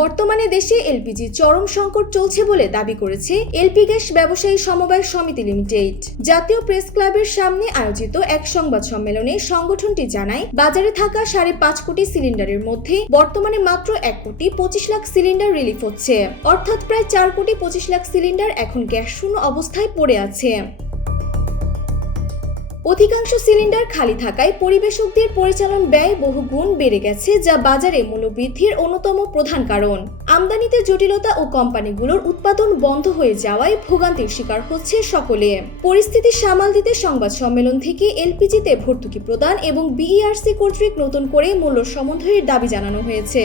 বর্তমানে দেশে এলপিজি চরম সংকট চলছে বলে দাবি করেছে এলপি গ্যাস ব্যবসায়ী সমবায় সমিতি লিমিটেড। জাতীয় প্রেস ক্লাবের সামনে আয়োজিত এক সংবাদ সম্মেলনে সংগঠনটি জানায়, বাজারে থাকা 5.5 কোটি সিলিন্ডারের মধ্যে বর্তমানে মাত্র 1 কোটি 25 লাখ সিলিন্ডার রিলিফ হচ্ছে, অর্থাৎ প্রায় 4 কোটি 25 লাখ সিলিন্ডার এখন গ্যাস শূন্য অবস্থায় পড়ে আছে। অধিকাংশ সিলিন্ডার খালি থাকায় পরিবেশকদের পরিচালন ব্যয় বহুগুণ বেড়ে গেছে, যা বাজারে মূল্যবৃদ্ধির অন্যতম প্রধান কারণ। আমদানিতে জটিলতা ও কোম্পানিগুলোর উৎপাদন বন্ধ হয়ে যাওয়ায় ভোগান্তির শিকার হচ্ছে সকলে। পরিস্থিতি সামাল দিতে সংবাদ সম্মেলন থেকে এলপিজিতে ভর্তুকি প্রদান এবং বিইআরসি কর্তৃক নতুন করে মূল্য সমন্বয়ের দাবি জানানো হয়েছে।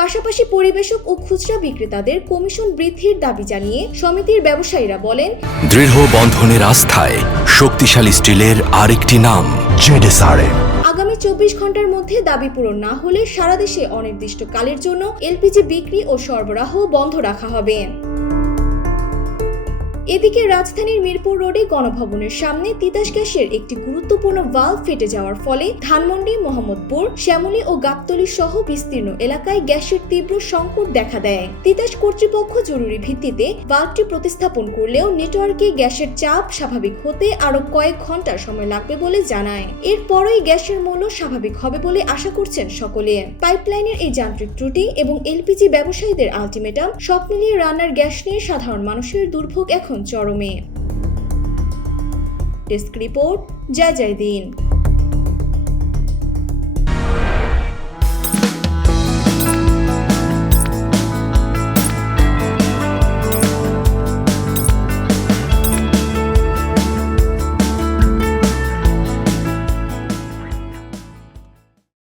পাশাপাশি পরিবেশক ও খুচরা বিক্রেতাদের কমিশন বৃদ্ধির দাবি জানিয়ে সমিতির ব্যবসায়ীরা বলেন, দৃঢ় বন্ধনের আস্থায় শক্তিশালী স্টিলের আরেকটি নাম জেডএসআরএম। আগামী 24 ঘন্টার মধ্যে দাবি পূরণ না হলে সারা দেশে অনির্দিষ্টকালের জন্য এলপিজি বিক্রি ও সরবরাহ বন্ধ রাখা হবে। এদিকে রাজধানীর মিরপুর রোডে গণভবনের সামনে তিতাস গ্যাসের একটি গুরুত্বপূর্ণ ভালভ ফেটে যাওয়ার ফলে ধানমন্ডি, মোহাম্মদপুর, শ্যামলী ও গাবতলী সহ বিস্তীর্ণ এলাকায় গ্যাসের তীব্র সংকট দেখা দেয়। তিতাস কর্তৃপক্ষ জরুরি ভিত্তিতে ভালভটি প্রতিস্থাপন করলেও নেটওয়ার্কে গ্যাসের চাপ স্বাভাবিক হতে আরো কয়েক ঘন্টা সময় লাগবে বলে জানায়। এরপরই গ্যাসের মূল্য স্বাভাবিক হবে বলে আশা করছেন সকলে। পাইপলাইনের এই যান্ত্রিক ত্রুটি এবং এলপিজি ব্যবসায়ীদের আলটিমেটাম সব মিলিয়ে রান্নার গ্যাস নিয়ে সাধারণ মানুষের দুর্ভোগ এখন চরমে। ডেস্ক রিপোর্ট, জয় দিন।